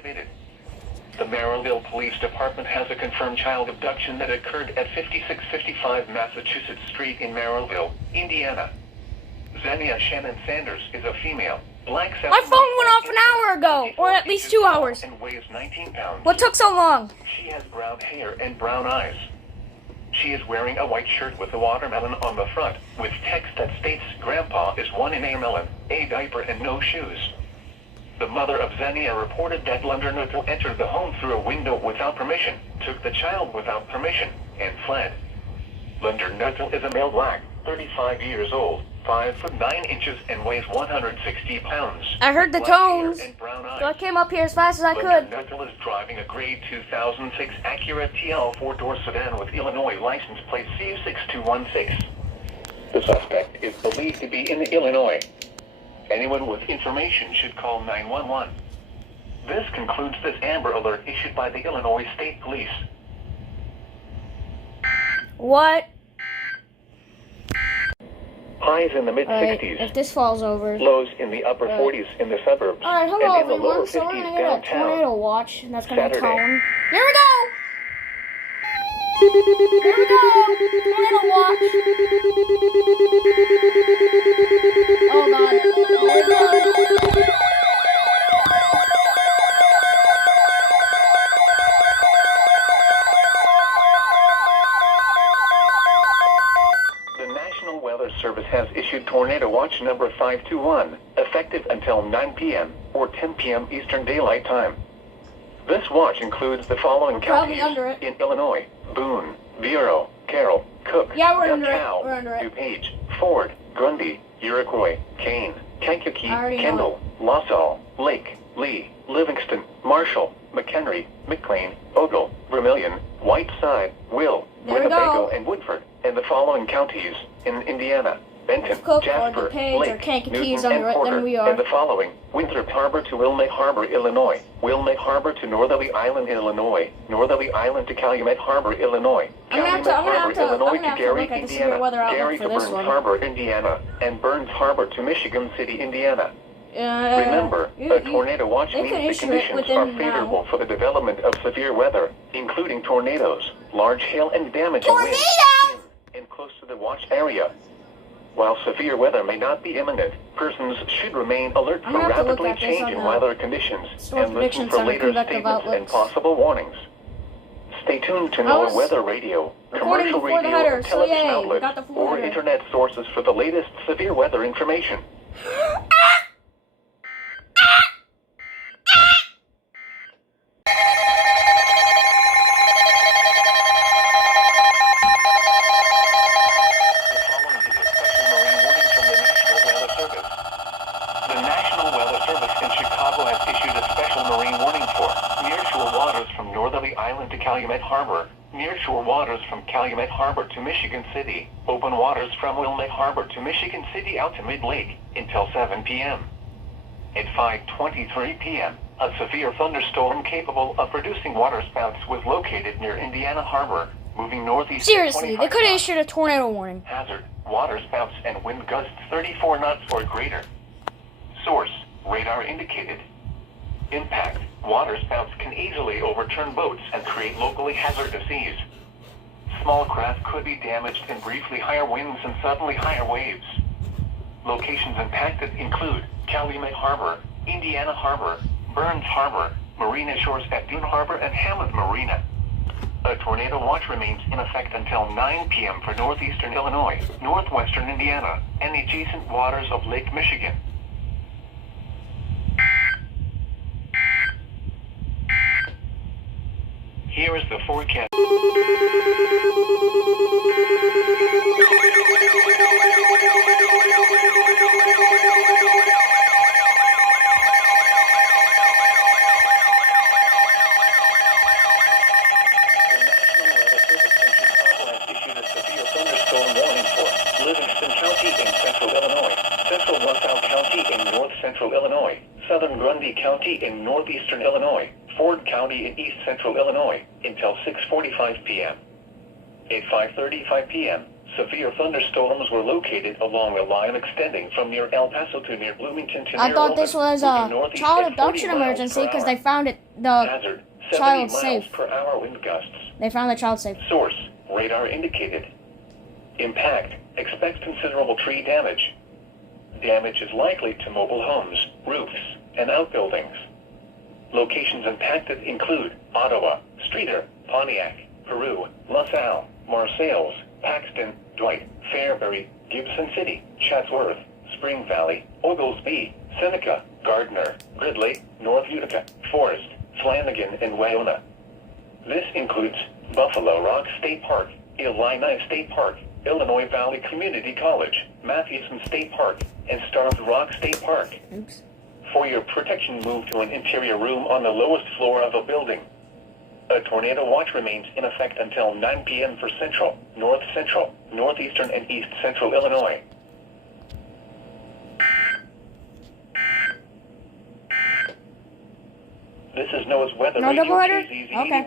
activated. The Merrillville Police Department has a confirmed child abduction that occurred at 5655 Massachusetts Street in Merrillville, Indiana. Xenia Shannon Sanders is a female, black. My phone went off an hour ago, or at least 2 hours. And weighs 19 pounds. What took so long? She has brown hair and brown eyes. She is wearing a white shirt with a watermelon on the front, with text that states Grandpa is one in a melon, a diaper and no shoes. The mother of Xenia reported that Lunder Nuttall entered the home through a window without permission, took the child without permission, and fled. Lunder Nuttall is a male black, 35 years old, 5 foot 9 inches and weighs 160 pounds. I heard the tones, so I came up here as fast as I could. Lunder Nuttall is driving a grade 2006 Acura TL 4-door sedan with Illinois license plate CU6216. The suspect is believed to be in Illinois. Anyone with information should call 911. This concludes this Amber Alert issued by the Illinois State Police. What? Highs in the mid-60s. Alright, if this falls over. Lows in the upper 40s in the suburbs. Alright, hello and in the lower everyone. So we're 50s gonna get a downtown. tornado watch, and that's gonna Saturday. tone. Here we go! Here we go! Tornado watch! Oh god. Here we go. The National Weather Service has issued Tornado Watch number 521, effective until 9 p.m. or 10 p.m. Eastern Daylight Time. This watch includes the following counties in Illinois: Boone, Vero, Carroll, Cook, Yeah, we're under it. DeKalb, We're under it. DuPage, Ford, Grundy, Iroquois, Kane, Kankakee, I already know Kendall, Lasalle, Lake, Lee, Livingston, Marshall, McHenry, McLean, Ogle, Vermilion, Whiteside, Will, There we Winnebago, go. and Woodford, and the following counties in Indiana: Benton, If Cook or Jasper, DuPage or Lake, Kankakee is Newton, under and it, Porter, then we are. and the following: Winthrop Harbor to Wilmette Harbor, Illinois; Wilmette Harbor to Northerly Island, Illinois; Northerly Island to Calumet Harbor, Illinois; I'm gonna have Calumet to- Harbor, I'm Illinois gonna have to to Gary, look at the severe Indiana; weather outlook Gary for to this Burns one. Harbor, Indiana; and Burns Harbor to Michigan City, Indiana. Remember, a tornado watch they means could the issue it conditions within are now. favorable for the development of severe weather, including tornadoes, large hail, and damaging winds in and close to the watch area. While severe weather may not be imminent, persons should remain alert I'm for gonna have to look rapidly at this changing on the weather conditions Storm and listen Prediction for Center later convective statements and outlooks. possible warnings. Stay tuned to I was NOAA Weather Radio, recording commercial before the radio, header, and so television yay, we outlets, got the full or header. internet sources for the latest severe weather information. The National Weather Service in Chicago has issued a special marine warning for nearshore waters from Northerly Island to Calumet Harbor, nearshore waters from Calumet Harbor to Michigan City, open waters from Wilmette Harbor to Michigan City out to Mid-Lake until 7 p.m. At 5:23 p.m., a severe thunderstorm capable of producing waterspouts was located near Indiana Harbor, moving northeast. Seriously, they could have 25 issued a tornado warning. Hazard, waterspouts and wind gusts 34 knots or greater. Source, radar indicated. Impact, waterspouts can easily overturn boats and create locally hazardous seas. Small craft could be damaged in briefly higher winds and suddenly higher waves. Locations impacted include Calumet Harbor, Indiana Harbor, Burns Harbor, Marina Shores at Dune Harbor, and Hammond Marina. A tornado watch remains in effect until 9 p.m. for northeastern Illinois, northwestern Indiana, and adjacent waters of Lake Michigan. Here is the forecast. Livingston County in central Illinois, central LaSalle County in north central Illinois, southern Grundy County in northeastern Illinois, Ford County in east central Illinois, until 6:45 p.m. At 5:35 p.m., Severe thunderstorms were located along a line extending from near El Paso to near Bloomington to I near thought this Logan, was moving a northeast child at 40 abduction miles emergency per because hour. they found the Hazard, 70 child miles safe. per hour wind gusts. They found the child safe. Source, radar indicated. Impact, expect considerable tree damage. Damage is likely to mobile homes, roofs, and outbuildings. Locations impacted include Ottawa, Streator, Pontiac, Peru, LaSalle, Marseilles, Paxton, Dwight, Fairbury, Gibson City, Chatsworth, Spring Valley, Oglesby, Seneca, Gardner, Gridley, North Utica, Forest, Flanagan, and Wayona. This includes Buffalo Rock State Park, Illini State Park, Illinois Valley Community College, Mathewson State Park, and Starved Rock State Park. Oops. For your protection, move to an interior room on the lowest floor of a building. A tornado watch remains in effect until 9 p.m. for central, north central, northeastern, and east central Illinois. This is NOAA's weather No radio double header? KZZ Okay. 81.